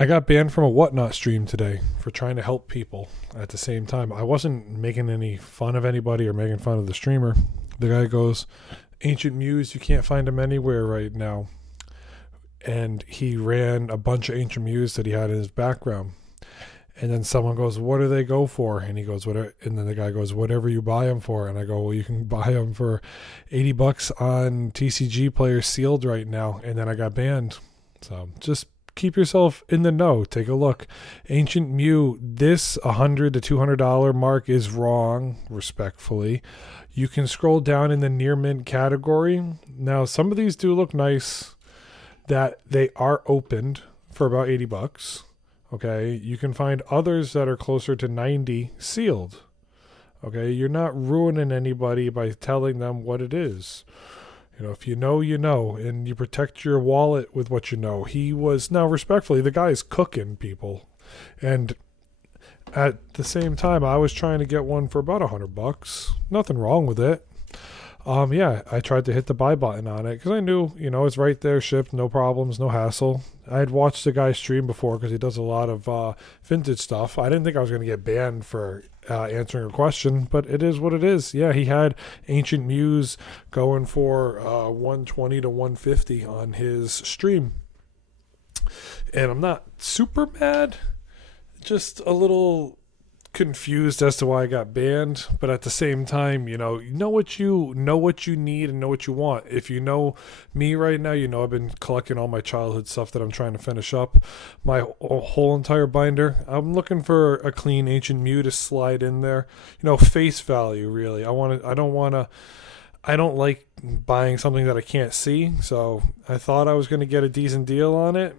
I got banned from a Whatnot stream today for trying to help people. At the same time, I wasn't making any fun of anybody or making fun of the streamer. The guy goes, Ancient Muse, you can't find him anywhere right now. And he ran a bunch of Ancient Muse that he had in his background. And then someone goes, what do they go for? And he goes, whatever. And then the guy goes, whatever you buy them for. And I go, well, you can buy them for $80 on TCG players sealed right now. And then I got banned. So just keep yourself in the know. Take a look. Ancient Mew, this $100 to $200 mark is wrong, respectfully. You can scroll down in the near mint category. Now, some of these do look nice that they are opened for about $80. Okay, you can find others that are closer to 90 sealed. Okay, you're not ruining anybody by telling them what it is. You know, if you know, you know, and you protect your wallet with what you know. He was, now respectfully, the guy's cooking people. And at the same time, I was trying to get one for about $100. Nothing wrong with it. Yeah, I tried to hit the buy button on it because I knew, you know, it's right there, shipped, no problems, no hassle. I had watched the guy stream before because he does a lot of vintage stuff. I didn't think I was going to get banned for answering a question, but it is what it is. Yeah, he had Ancient Muse going for 120 to 150 on his stream. And I'm not super mad, just a little confused as to why I got banned, but at the same time, you know what you need and know what you want. If you know me right now, you know I've been collecting all my childhood stuff that I'm trying to finish up, my whole entire binder. I'm looking for a clean Ancient Mew to slide in there, you know, face value. Really, I don't like buying something that I can't see, so I thought I was going to get a decent deal on it.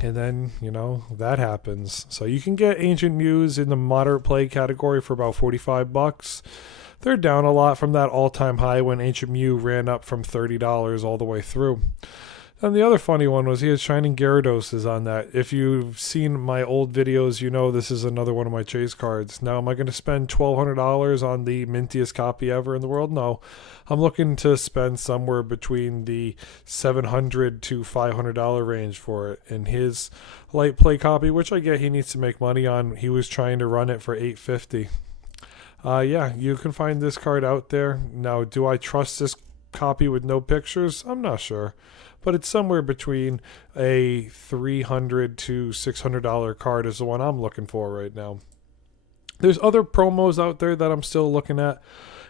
And then, you know, that happens. So you can get Ancient Muse in the moderate play category for about $45. They're down a lot from that all-time high when Ancient Mew ran up from $30 all the way through. And the other funny one was he had Shining Gyarados on that. If you've seen my old videos, you know this is another one of my chase cards. Now, am I going to spend $1,200 on the mintiest copy ever in the world? No. I'm looking to spend somewhere between the $700 to $500 range for it. And his light play copy, which I get he needs to make money on, he was trying to run it for $850. Yeah, you can find this card out there. Now, do I trust this copy with no pictures? I'm not sure. But it's somewhere between a $300 to $600 card is the one I'm looking for right now. There's other promos out there that I'm still looking at.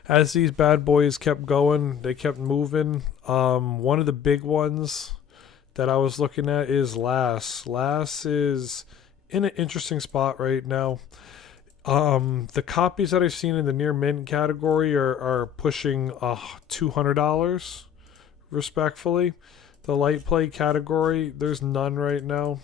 As these bad boys kept going, they kept moving. One of the big ones that I was looking at is Lass. Lass is in an interesting spot right now. The copies that I've seen in the near mint category are pushing $200, respectfully. The light play category, there's none right now.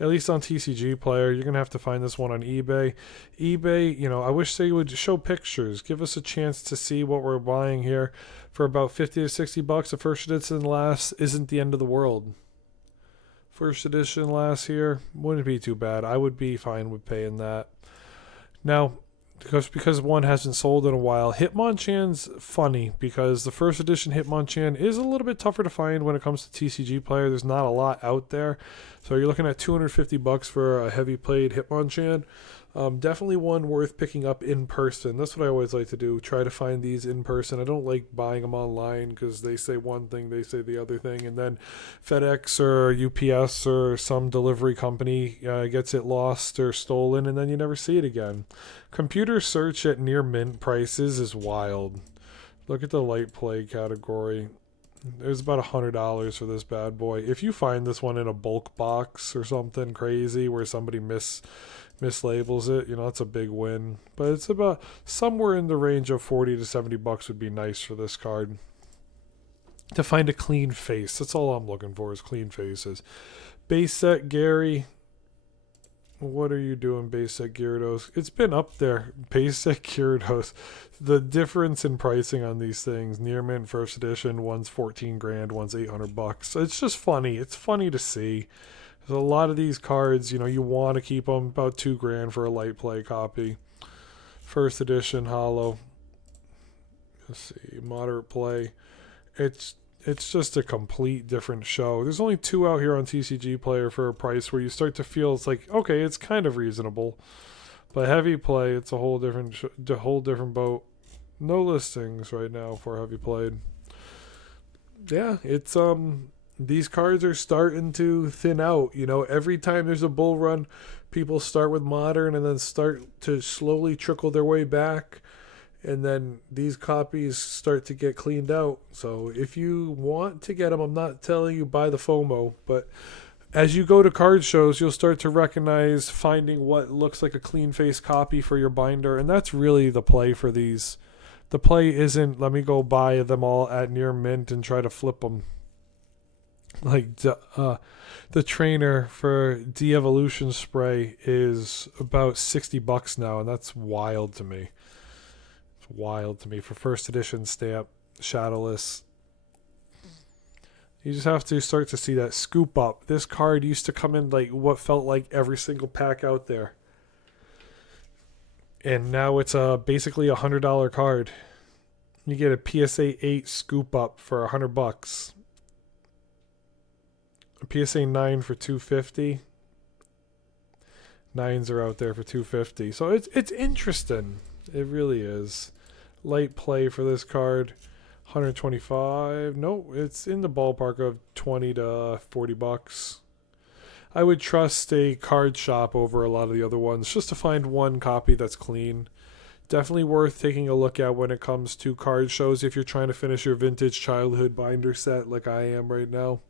At least on TCG Player, you're going to have to find this one on eBay. eBay, you know, I wish they would show pictures. Give us a chance to see what we're buying here. For about $50 to $60, the first edition Last isn't the end of the world. First edition Last here, wouldn't be too bad. I would be fine with paying that. Now, because one hasn't sold in a while, Hitmonchan's funny because the first edition Hitmonchan is a little bit tougher to find when it comes to TCG Player. There's not a lot out there. So you're looking at $250 for a heavy played Hitmonchan. Definitely one worth picking up in person. That's what I always like to do. Try to find these in person. I don't like buying them online because they say one thing, they say the other thing, and then FedEx or UPS or some delivery company gets it lost or stolen, and then you never see it again. Computer search at near mint prices is wild. Look at the light play category. There's about $100 for this bad boy. If you find this one in a bulk box or something crazy where somebody mislabels it, you know, that's a big win. But it's about somewhere in the range of $40 to $70 would be nice for this card. To find a clean face. That's all I'm looking for is clean faces. Base set Gary. What are you doing, base set Gyarados? It's been up there. Base set Gyarados. The difference in pricing on these things, near mint first edition, one's 14 grand, one's $800. It's just funny. It's funny to see. There's a lot of these cards, you know, you want to keep them about 2 grand for a light play copy. First edition holo. Let's see, moderate play. It's it's just a complete different show. There's only 2 out here on TCG Player for a price where you start to feel it's like, okay, it's kind of reasonable. But Heavy Play, it's a whole different boat. No listings right now for Heavy Played. Yeah, it's these cards are starting to thin out. You know, every time there's a bull run, people start with Modern and then start to slowly trickle their way back. And then these copies start to get cleaned out. So if you want to get them, I'm not telling you buy the FOMO, but as you go to card shows, you'll start to recognize finding what looks like a clean face copy for your binder. And that's really the play for these. The play isn't let me go buy them all at near mint and try to flip them. Like the trainer for de-evolution spray is about $60 now, and that's wild to me. It's wild to me for first edition stamp, shadowless. You just have to start to see that scoop up. This card used to come in like what felt like every single pack out there. And now it's basically $100 card. You get a PSA 8 scoop up for $100. A PSA 9 for $250. 9s are out there for $250. So it's interesting. It really is. Light play for this card. 125. No, it's in the ballpark of 20 to $40. I would trust a card shop over a lot of the other ones just to find one copy that's clean. Definitely worth taking a look at when it comes to card shows if you're trying to finish your vintage childhood binder set like I am right now.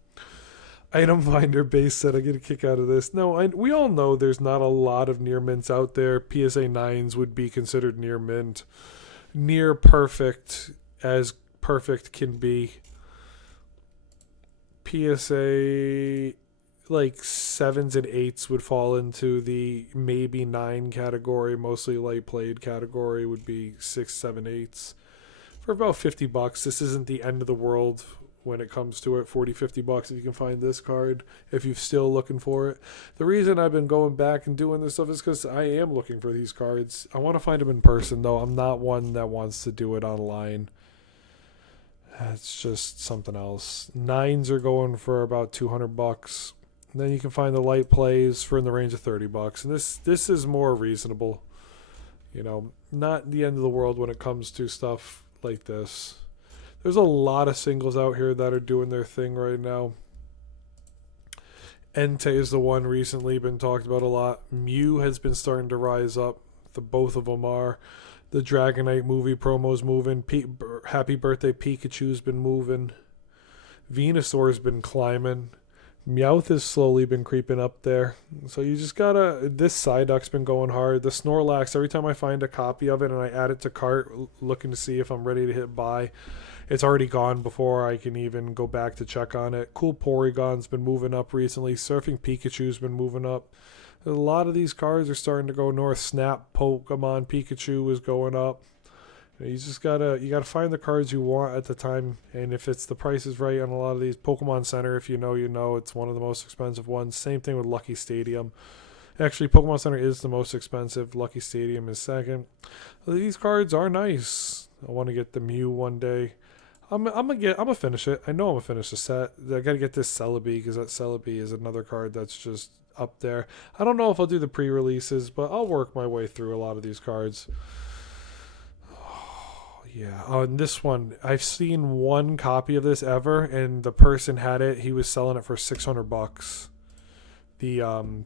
Item binder base set, I get a kick out of this. No, we all know there's not a lot of near mints out there. PSA 9s would be considered near mint. Near perfect, as perfect can be. PSA like 7s and 8s would fall into the maybe 9 category. Mostly light played category would be 6, 7, 8s for about $50. This isn't the end of the world when it comes to it. $40-$50 if you can find this card, if you're still looking for it. The reason I've been going back and doing this stuff is because I am looking for these cards. I want to find them in person though. I'm not one that wants to do it online. That's just something else. 9s are going for about $200. And then you can find the light plays for in the range of $30. And this is more reasonable. You know, not the end of the world when it comes to stuff like this. There's a lot of singles out here that are doing their thing right now. Entei is the one recently been talked about a lot. Mew has been starting to rise up. Both of them are. The Dragonite movie promo's moving. Happy Birthday Pikachu's been moving. Venusaur's been climbing. Meowth has slowly been creeping up there. So you just gotta... This Psyduck's been going hard. The Snorlax, every time I find a copy of it and I add it to cart, looking to see if I'm ready to hit buy, it's already gone before I can even go back to check on it. Cool Porygon's been moving up recently. Surfing Pikachu's been moving up. A lot of these cards are starting to go north. Snap Pokemon Pikachu is going up. You just gotta find the cards you want at the time, and if it's the price is right on a lot of these. Pokemon Center, if you know, it's one of the most expensive ones. Same thing with Lucky Stadium. Actually, Pokemon Center is the most expensive. Lucky Stadium is second. These cards are nice. I want to get the Mew one day. I'm gonna finish it. I know I'm gonna finish the set. I gotta get this Celebi because that Celebi is another card that's just up there. I don't know if I'll do the pre-releases, but I'll work my way through a lot of these cards. Yeah, on this one, I've seen one copy of this ever, and the person had it. He was selling it for $600. The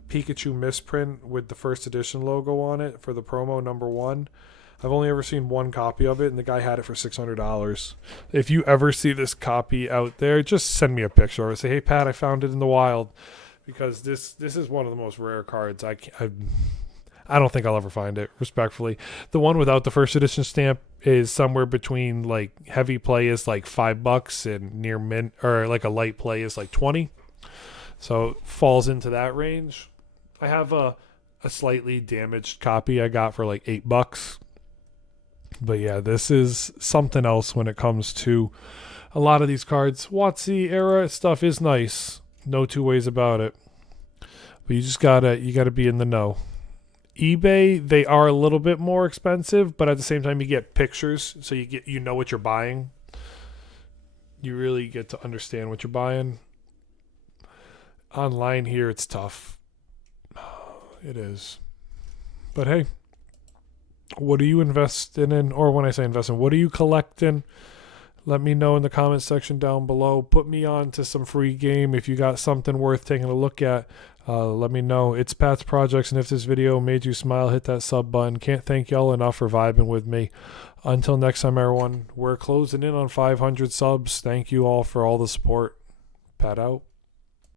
Pikachu misprint with the first edition logo on it for the promo #1. I've only ever seen one copy of it, and the guy had it for $600. If you ever see this copy out there, just send me a picture or say, "Hey Pat, I found it in the wild," because this is one of the most rare cards. I don't think I'll ever find it, respectfully. The one without the first edition stamp is somewhere between, like, heavy play is like $5 and near mint, or like a light play is like 20. So it falls into that range. I have a slightly damaged copy I got for like $8. But yeah, this is something else when it comes to a lot of these cards. WotC era stuff is nice. No two ways about it. But you just gotta be in the know. eBay, they are a little bit more expensive, but at the same time you get pictures, so you know what you're buying. you really get to understand what you're buying. Online here, it's tough. It is. But hey, what are you investing in? Or when I say investing, what are you collecting? Let me know in the comments section down below. Put me on to some free game. If you got something worth taking a look at, let me know. It's Pat's Projects, and if this video made you smile, hit that sub button. Can't thank y'all enough for vibing with me. Until next time, everyone, we're closing in on 500 subs. Thank you all for all the support. Pat out.